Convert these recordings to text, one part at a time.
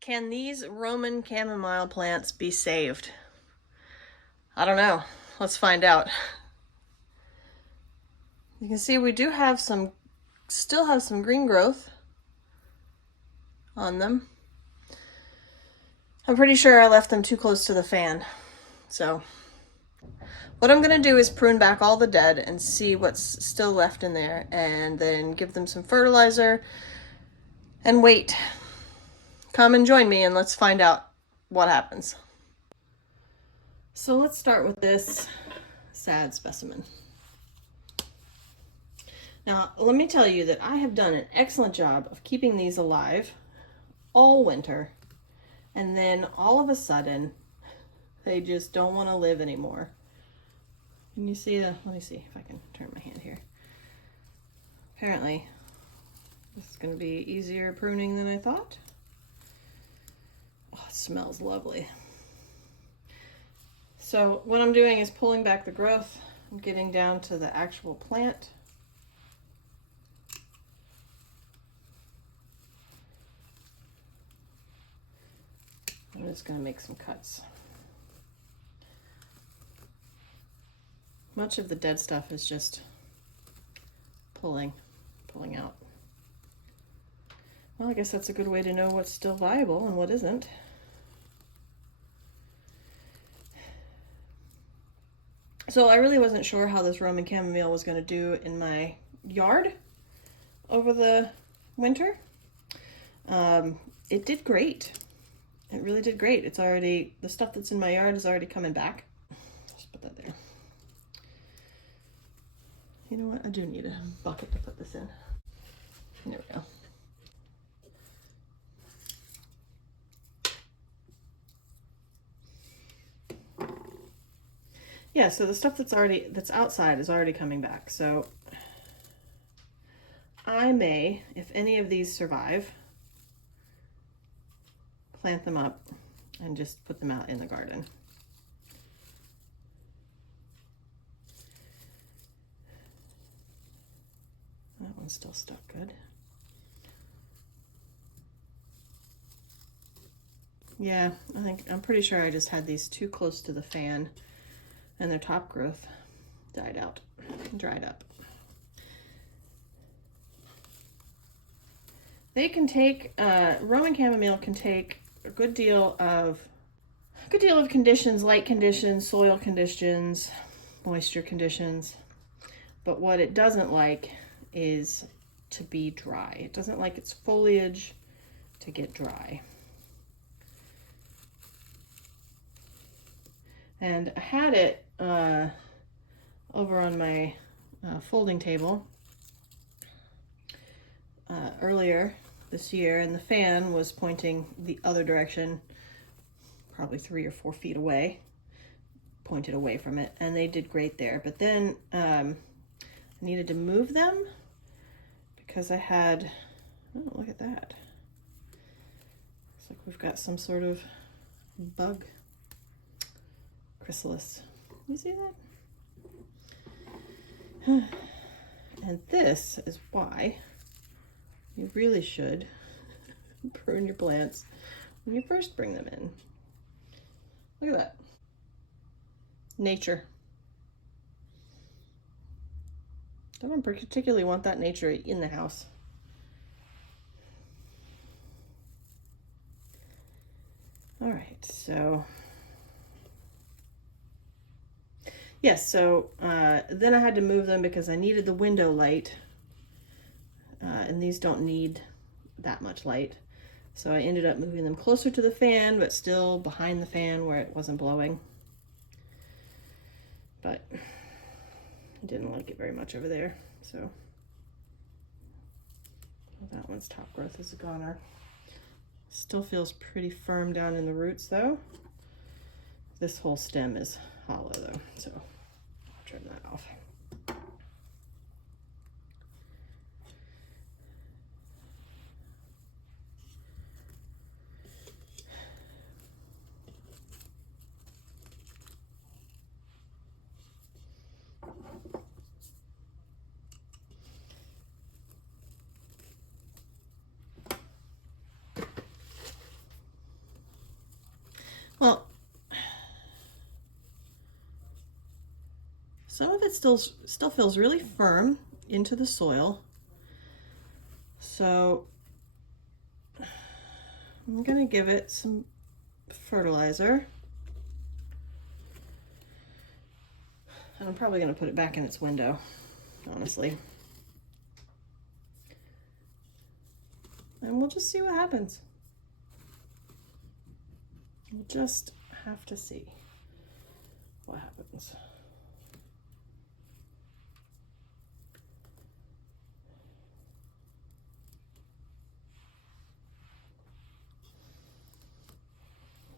Can these Roman chamomile plants be saved? I don't know. Let's find out. You can see we do have still have some green growth on them. I'm pretty sure I left them too close to the fan. So what I'm gonna do is prune back all the dead and see what's still left in there, and then give them some fertilizer and wait. Come and join me and let's find out what happens. So let's start with this sad specimen. Now, let me tell you that I have done an excellent job of keeping these alive all winter, and then all of a sudden, they just don't want to live anymore. Can you see let me see if I can turn my hand here. Apparently, this is going to be easier pruning than I thought. Oh, it smells lovely. So what I'm doing is pulling back the growth. I'm getting down to the actual plant. I'm just going to make some cuts. Much of the dead stuff is just pulling out. Well, I guess that's a good way to know what's still viable and what isn't. So I really wasn't sure how this Roman chamomile was going to do in my yard over the winter. It did great. It really did great. It's already, the stuff that's in my yard is already coming back. Just put that there. You know what? I do need a bucket to put this in. There we go. Yeah, so the stuff that's outside is already coming back. So I may, if any of these survive, plant them up and just put them out in the garden. That one's still stuck good. Yeah, I'm pretty sure I just had these too close to the fan and their top growth dried up. They can take, Roman chamomile can take a good deal of conditions, light conditions, soil conditions, moisture conditions. But what it doesn't like is to be dry. It doesn't like its foliage to get dry. And I had it over on my folding table earlier this year, and the fan was pointing the other direction, probably 3 or 4 feet away, pointed away from it, and they did great there. But then I needed to move them because I had, oh, look at that. Looks like we've got some sort of bug chrysalis. You see that? And this is why you really should prune your plants when you first bring them in. Look at that. Nature. I don't particularly want that nature in the house. All right, so yes, so then I had to move them because I needed the window light, and these don't need that much light. So I ended up moving them closer to the fan, but still behind the fan where it wasn't blowing. But I didn't like it very much over there, so that one's top growth is a goner. Still feels pretty firm down in the roots though. This whole stem is hollow though, so I'll trim that off. some of it still feels really firm into the soil. So I'm gonna give it some fertilizer. And I'm probably gonna put it back in its window, honestly. And we'll just see what happens. We'll just have to see what happens.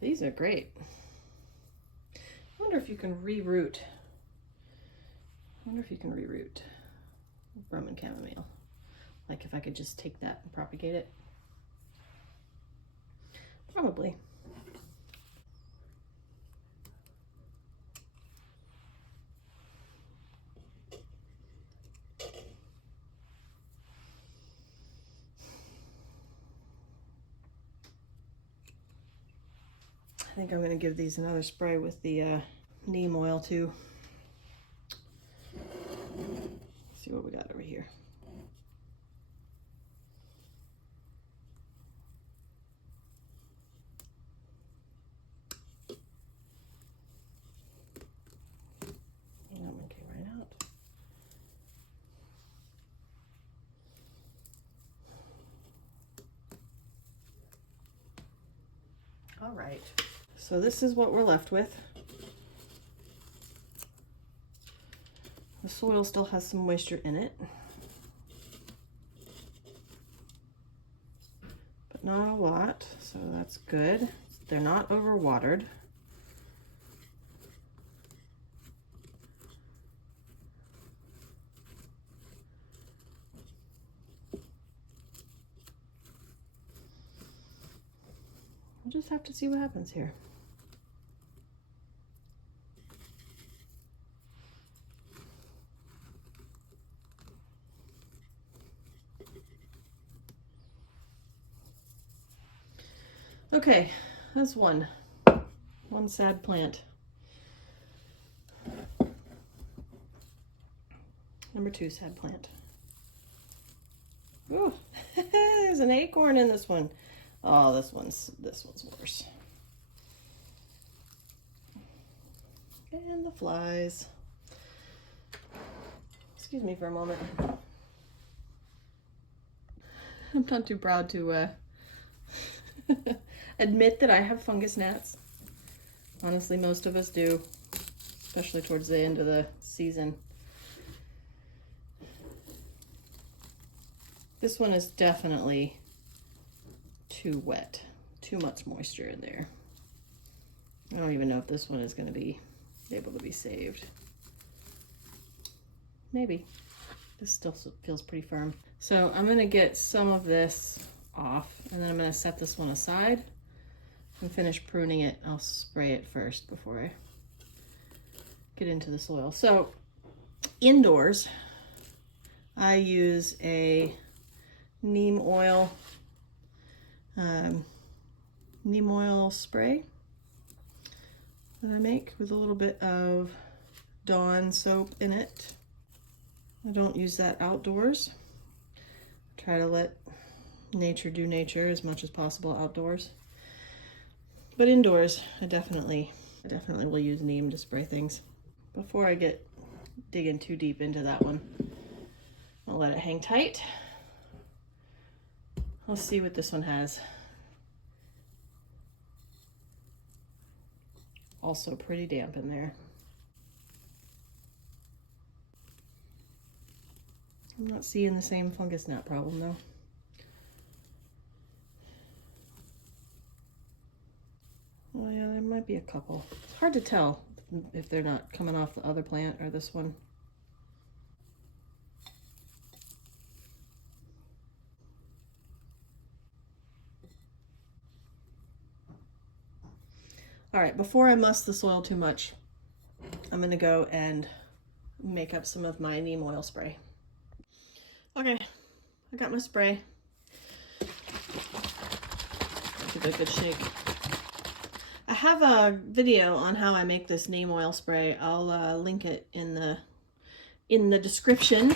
These are great. I wonder if you can reroot. Roman chamomile. Like if I could just take that and propagate it. Probably. I think I'm going to give these another spray with the neem oil too. Let's see what we got over here. All right, so this is what we're left with. The soil still has some moisture in it, but not a lot, so that's good. They're not overwatered. We'll just have to see what happens here. Okay, that's one sad plant. Number 2 sad plant. Oh, there's an acorn in this one. Oh, this one's worse. And the flies. Excuse me for a moment. I'm not too proud to admit that I have fungus gnats. Honestly, most of us do, especially towards the end of the season. This one is definitely too wet, too much moisture in there. I don't even know if this one is going to be able to be saved. Maybe. This still feels pretty firm. So I'm going to get some of this off, and then I'm going to set this one aside and finish pruning it. I'll spray it first before I get into the soil. So indoors, I use a neem oil spray that I make with a little bit of Dawn soap in it. I don't use that outdoors. I try to let nature do nature as much as possible outdoors. But indoors, I definitely will use neem to spray things. Before I get digging too deep into that one, I'll let it hang tight. Let's see what this one has. Also pretty damp in there. I'm not seeing the same fungus gnat problem though. Oh yeah, there might be a couple. It's hard to tell if they're not coming off the other plant or this one. All right, before I muss the soil too much, I'm gonna go and make up some of my neem oil spray. Okay, I got my spray. Give it a good shake. I have a video on how I make this neem oil spray. I'll link it in the in the description.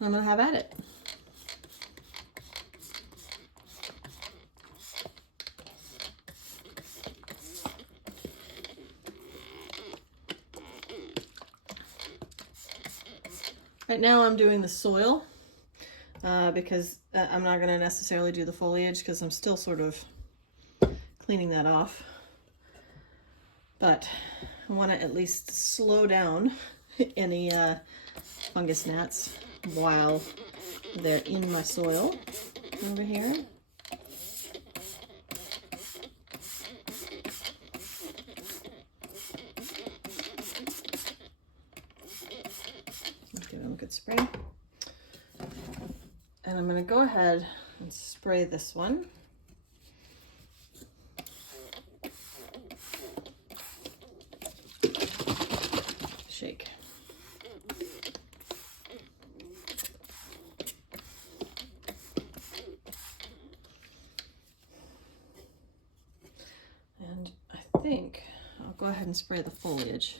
I'm gonna have at it. Right now I'm doing the soil because I'm not going to necessarily do the foliage because I'm still sort of cleaning that off. But I want to at least slow down any fungus gnats while they're in my soil over here. Give them a good spray. And I'm going to go ahead and spray this one. Shake. And I think I'll go ahead and spray the foliage.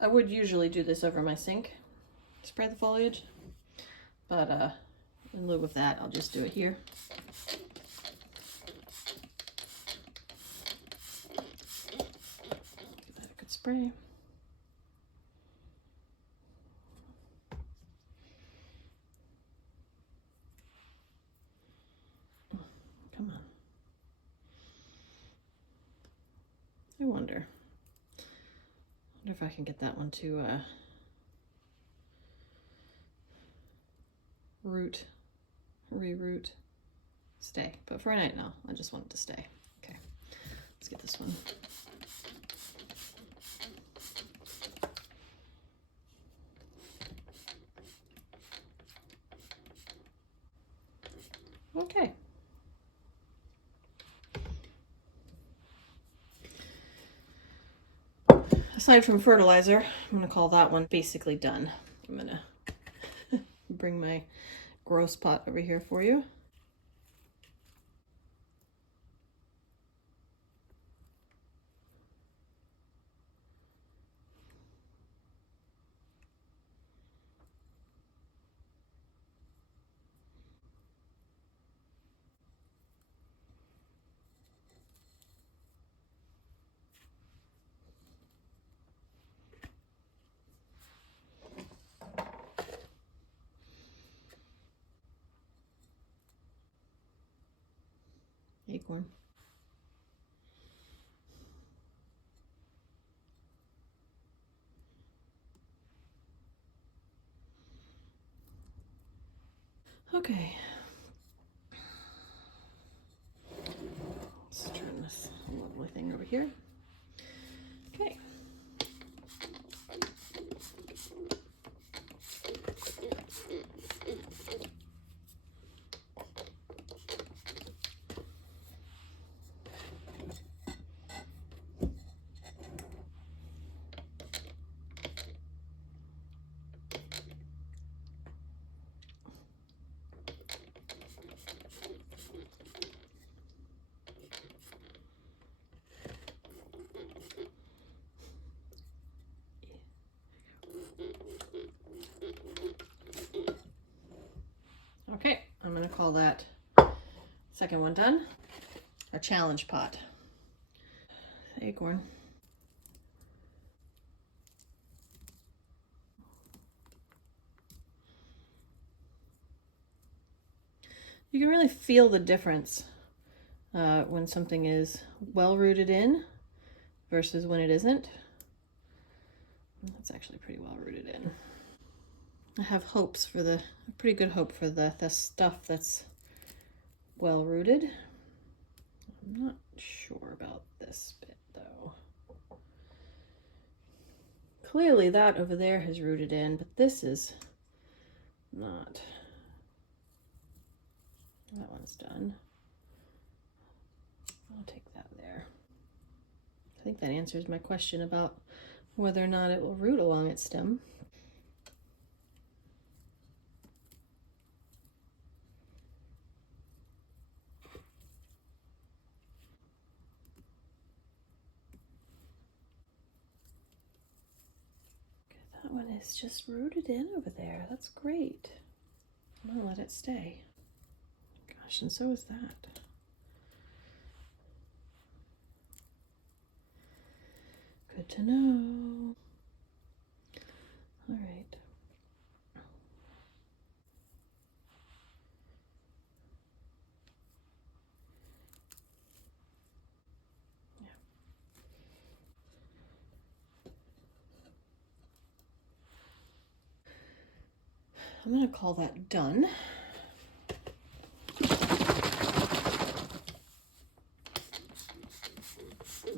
I would usually do this over my sink, spray the foliage, but in lieu of that, I'll just do it here. Give that a good spray. Come on. I wonder if I can get that one to reroot, stay. But for right now, I just want it to stay. Okay, let's get this one. Okay. Aside from fertilizer, I'm going to call that one basically done. I'm going to bring my gross pot over here for you. Acorn. Okay. Let's turn this lovely thing over here. Okay. Okay, I'm going to call that second one done. Our challenge pot. Acorn. You can really feel the difference when something is well rooted in versus when it isn't. That's actually pretty well rooted in. I have hopes for pretty good hope for the stuff that's well rooted. I'm not sure about this bit though. Clearly that over there has rooted in, but this is not. That one's done. I'll take that there. I think that answers my question about whether or not it will root along its stem. That one is just rooted in over there. That's great. I'm gonna let it stay. Gosh, and so is that. Good to know. All right. Yeah. I'm gonna call that done.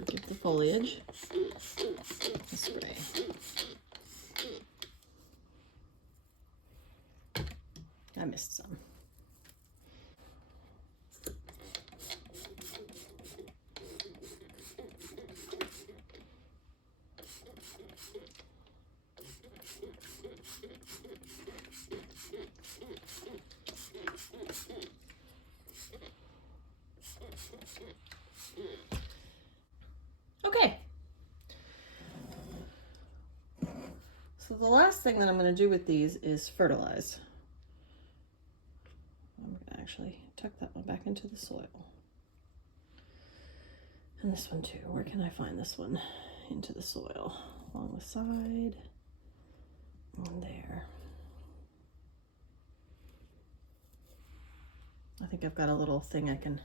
Get the foliage. The spray. I missed some. Okay. So the last thing that I'm going to do with these is fertilize. I'm going to actually tuck that one back into the soil. And this one too. Where can I find this one? Into the soil. Along the side. And there. I think I've got a little thing I can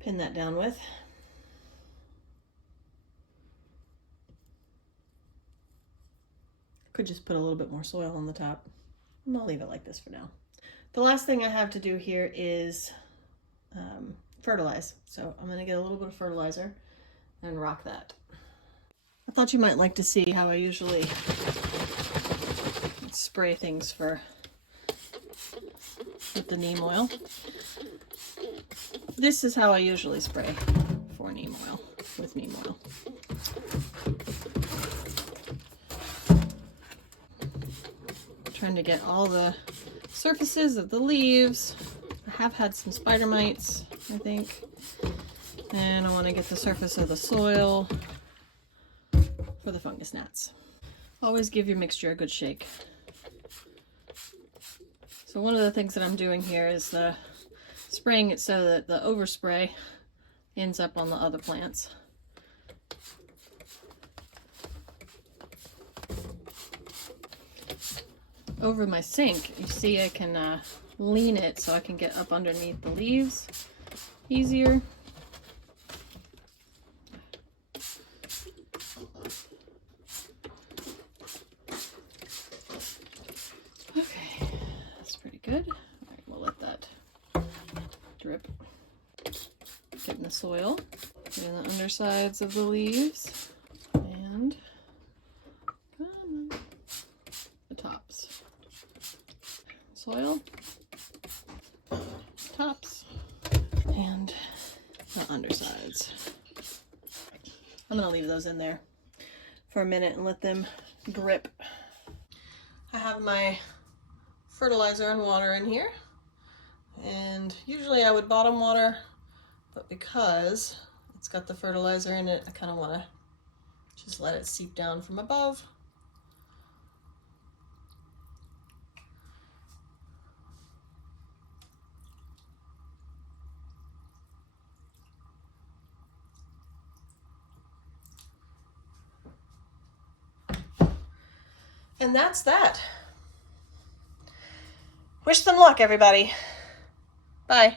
pin that down with. Could just put a little bit more soil on the top. And I'll leave it like this for now. The last thing I have to do here is fertilize. So I'm gonna get a little bit of fertilizer and rock that. I thought you might like to see how I usually spray things with the neem oil. This is how I usually spray for neem oil, with neem oil. Trying to get all the surfaces of the leaves. I have had some spider mites, I think. And I want to get the surface of the soil for the fungus gnats. Always give your mixture a good shake. So one of the things that I'm doing here is spraying it so that the overspray ends up on the other plants. Over my sink, you see I can lean it so I can get up underneath the leaves easier. Okay, that's pretty good. All right, we'll let that drip. Get in the soil, get in the undersides of the leaves, and the tops. Soil, tops, and the undersides. I'm gonna leave those in there for a minute and let them drip. I have my fertilizer and water in here, and usually I would bottom water, but because it's got the fertilizer in it, I kind of want to just let it seep down from above. And that's that. Wish them luck, everybody. Bye.